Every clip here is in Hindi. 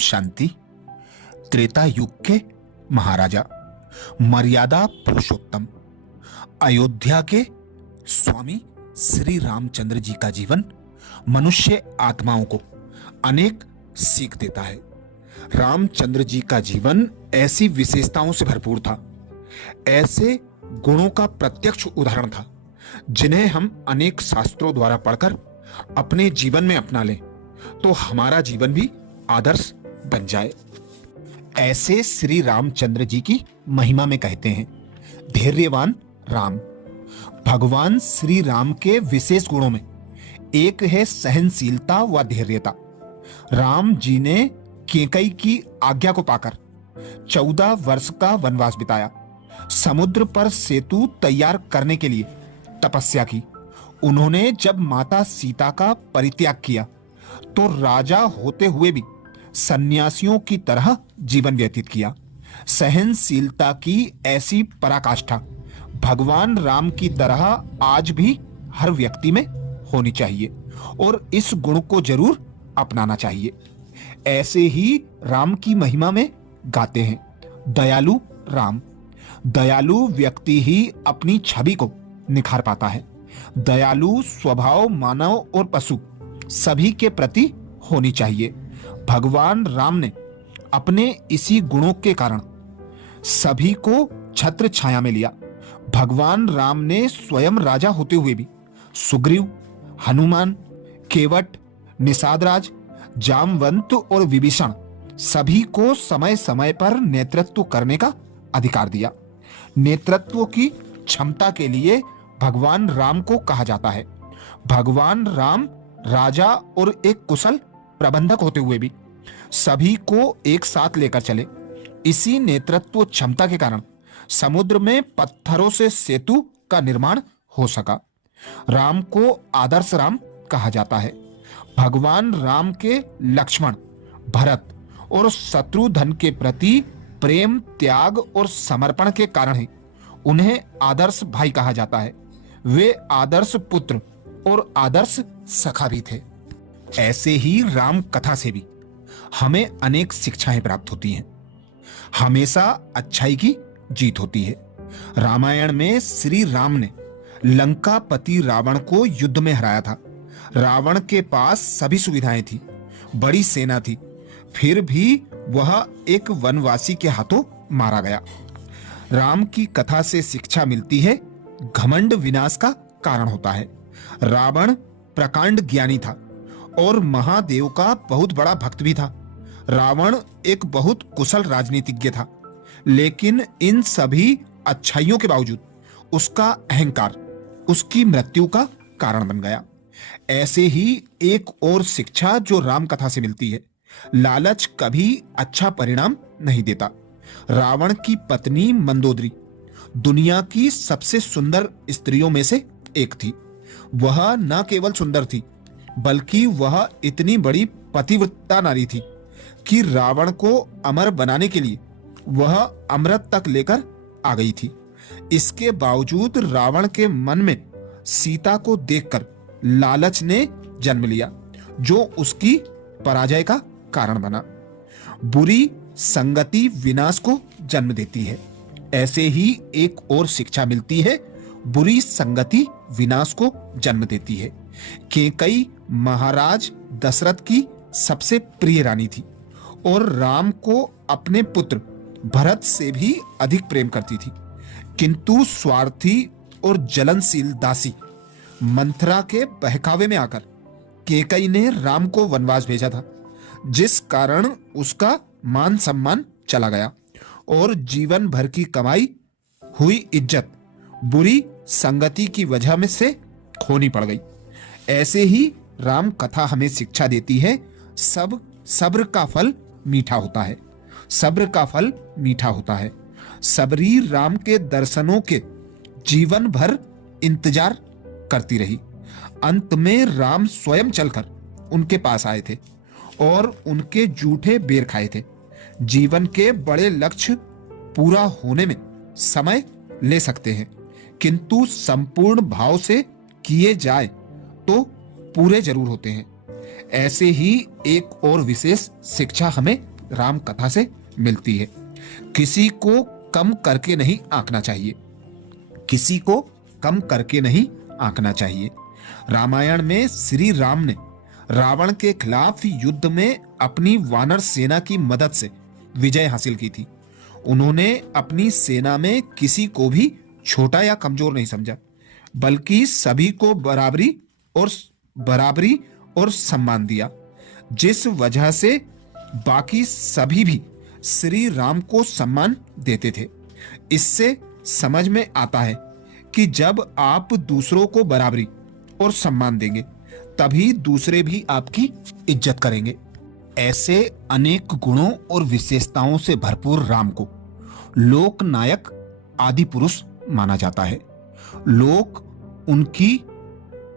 शांति। त्रेता युग के महाराजा, मर्यादा पुरुषोत्तम, अयोध्या के स्वामी श्री रामचंद्र जी का जीवन मनुष्य आत्माओं को अनेक सीख देता है। रामचंद्र जी का जीवन ऐसी विशेषताओं से भरपूर था, ऐसे गुणों का प्रत्यक्ष उदाहरण था जिन्हें हम अनेक शास्त्रों द्वारा पढ़कर अपने जीवन में अपना लें तो हमारा जीवन भी आदर्श बन जाए। ऐसे श्री रामचंद्र जी की महिमा में कहते हैं, धैर्यवान राम। भगवान श्री राम के विशेष गुणों में एक है सहनशीलता व धैर्यता। राम जी ने कैकेयी की आज्ञा को पाकर 14 वर्ष का वनवास बिताया। समुद्र पर सेतु तैयार करने के लिए तपस्या की। उन्होंने जब माता सीता का परित्याग किया तो राजा होते हुए भी सन्यासियों की तरह जीवन व्यतीत किया। सहनशीलता की ऐसी पराकाष्ठा भगवान राम की तरह आज भी हर व्यक्ति में होनी चाहिए और इस गुण को जरूर अपनाना चाहिए। ऐसे ही राम की महिमा में गाते हैं, दयालु राम। दयालु व्यक्ति ही अपनी छवि को निखार पाता है। दयालु स्वभाव मानव और पशु सभी के प्रति होनी चाहिए। भगवान राम ने अपने इसी गुणों के कारण सभी को छत्र छाया में लिया। भगवान राम ने स्वयं राजा होते हुए भी सुग्रीव, हनुमान, केवट, निषादराज, जामवंत और विभीषण सभी को समय समय पर नेतृत्व करने का अधिकार दिया। नेतृत्व की क्षमता के लिए भगवान राम को कहा जाता है। भगवान राम राजा और एक कुशल प्रबंधक होते हुए भी सभी को एक साथ लेकर चले। इसी नेतृत्व क्षमता के कारण समुद्र में पत्थरों से सेतु का निर्माण हो सका। राम को आदर्श राम कहा जाता है। भगवान राम के लक्ष्मण, भरत और शत्रुघ्न के प्रति प्रेम, त्याग और समर्पण के कारण ही उन्हें आदर्श भाई कहा जाता है। वे आदर्श पुत्र और आदर्श सखा भी थे। ऐसे ही राम कथा से भी हमें अनेक शिक्षाएं प्राप्त होती हैं। हमेशा अच्छाई की जीत होती है। रामायण में श्री राम ने लंकापति रावण को युद्ध में हराया था। रावण के पास सभी सुविधाएं थी, बड़ी सेना थी, फिर भी वह एक वनवासी के हाथों मारा गया। राम की कथा से शिक्षा मिलती है, घमंड विनाश का कारण होता है। रावण प्रकांड ज्ञानी था और महादेव का बहुत बड़ा भक्त भी था। रावण एक बहुत कुशल राजनीतिज्ञ था, लेकिन इन सभी अच्छाइयों के बावजूद उसका अहंकार उसकी मृत्यु का कारण बन गया। ऐसे ही एक और शिक्षा जो राम कथा से मिलती है, लालच कभी अच्छा परिणाम नहीं देता। रावण की पत्नी मंदोदरी दुनिया की सबसे सुंदर स्त्रियों में से एक थी। वह न केवल सुंदर थी, बल्कि वह इतनी बड़ी पतिव्रता नारी थी कि रावण को अमर बनाने के लिए वह अमृत तक लेकर आ गई थी। इसके बावजूद रावण के मन में सीता को देखकर लालच ने जन्म लिया, जो उसकी पराजय का कारण बना। बुरी संगति विनाश को जन्म देती है। ऐसे ही एक और शिक्षा मिलती है, बुरी संगति विनाश को जन्म देती है। कैकेयी महाराज दशरथ की सबसे प्रिय रानी थी और राम को अपने पुत्र भरत से भी अधिक प्रेम करती थी, किंतु स्वार्थी और जलनशील दासी मंथरा के बहकावे में आकर कैकेयी ने राम को वनवास भेजा था, जिस कारण उसका मान सम्मान चला गया और जीवन भर की कमाई हुई इज्जत बुरी संगति की वजह में से खोनी पड़ गई। ऐसे ही राम कथा हमें शिक्षा देती है, सब सब्र का फल मीठा होता है। सब्र का फल मीठा होता है। सबरी राम के दर्शनों के जीवन भर इंतजार करती रही। अंत में राम स्वयं चलकर उनके पास आए थे और उनके जूठे बेर खाए थे। जीवन के बड़े लक्ष्य पूरा होने में समय ले सकते हैं, किंतु संपूर्ण भाव से किए जाए तो पूरे जरूर होते हैं। ऐसे ही एक और विशेष शिक्षा हमें राम कथा से मिलती है। किसी को कम करके नहीं आंकना चाहिए, किसी को कम करके नहीं आंकना चाहिए। रामायण में श्री राम ने रावण के खिलाफ युद्ध में अपनी वानर सेना की मदद से विजय हासिल की थी। उन्होंने अपनी सेना में किसी को भी छोटा या कमजोर नहीं समझा, बल्कि सभी को बराबरी और सम्मान दिया, जिस वजह से बाकी सभी भी श्री राम को सम्मान देते थे। इससे समझ में आता है कि जब आप दूसरों को बराबरी और सम्मान देंगे तभी दूसरे भी आपकी इज्जत करेंगे। ऐसे अनेक गुणों और विशेषताओं से भरपूर राम को लोक नायक आदि पुरुष माना जाता है। लोग उनकी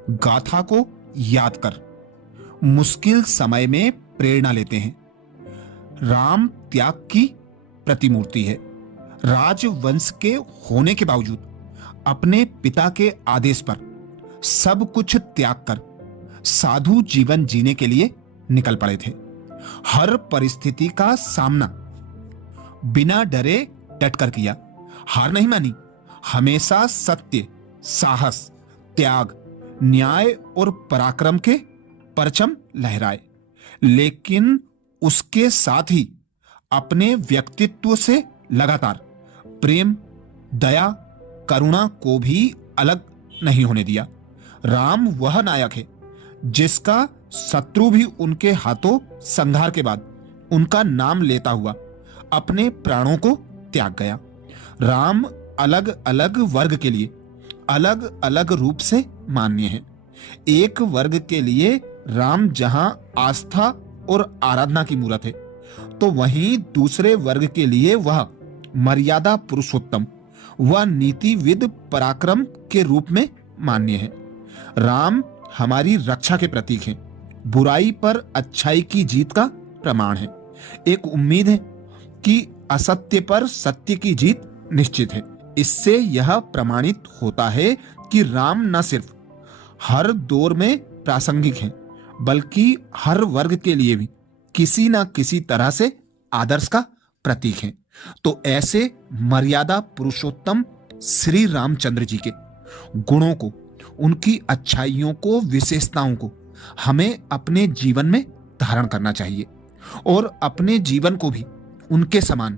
गाथा को याद कर मुश्किल समय में प्रेरणा लेते हैं। राम त्याग की प्रतिमूर्ति है। राजवंश के होने के बावजूद अपने पिता के आदेश पर सब कुछ त्याग कर साधु जीवन जीने के लिए निकल पड़े थे। हर परिस्थिति का सामना बिना डरे डटकर किया, हार नहीं मानी। हमेशा सत्य, साहस, त्याग, न्याय और पराक्रम के परचम लहराए, लेकिन उसके साथ ही अपने व्यक्तित्व से लगातार प्रेम, दया, करुणा को भी अलग नहीं होने दिया। राम वह नायक है जिसका शत्रु भी उनके हाथों संहार के बाद उनका नाम लेता हुआ अपने प्राणों को त्याग गया। राम अलग अलग वर्ग के लिए अलग अलग रूप से मान्य है। एक वर्ग के लिए राम जहां आस्था और आराधना की मूर्त है, तो वहीं दूसरे वर्ग के लिए वह मर्यादा पुरुषोत्तम व नीतिविद पराक्रम के रूप में मान्य है। राम हमारी रक्षा के प्रतीक हैं, बुराई पर अच्छाई की जीत का प्रमाण है। एक उम्मीद है कि असत्य पर सत्य की जीत निश्चित है। इससे यह प्रमाणित होता है कि राम न सिर्फ हर दौर में प्रासंगिक हैं, बल्कि हर वर्ग के लिए भी किसी न किसी तरह से आदर्श का प्रतीक हैं। तो ऐसे मर्यादा पुरुषोत्तम श्री रामचंद्र जी के गुणों को, उनकी अच्छाइयों को, विशेषताओं को हमें अपने जीवन में धारण करना चाहिए और अपने जीवन को भी उनके समान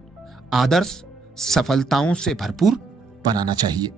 आदर्श, सफलताओं से भरपूर बनाना चाहिए।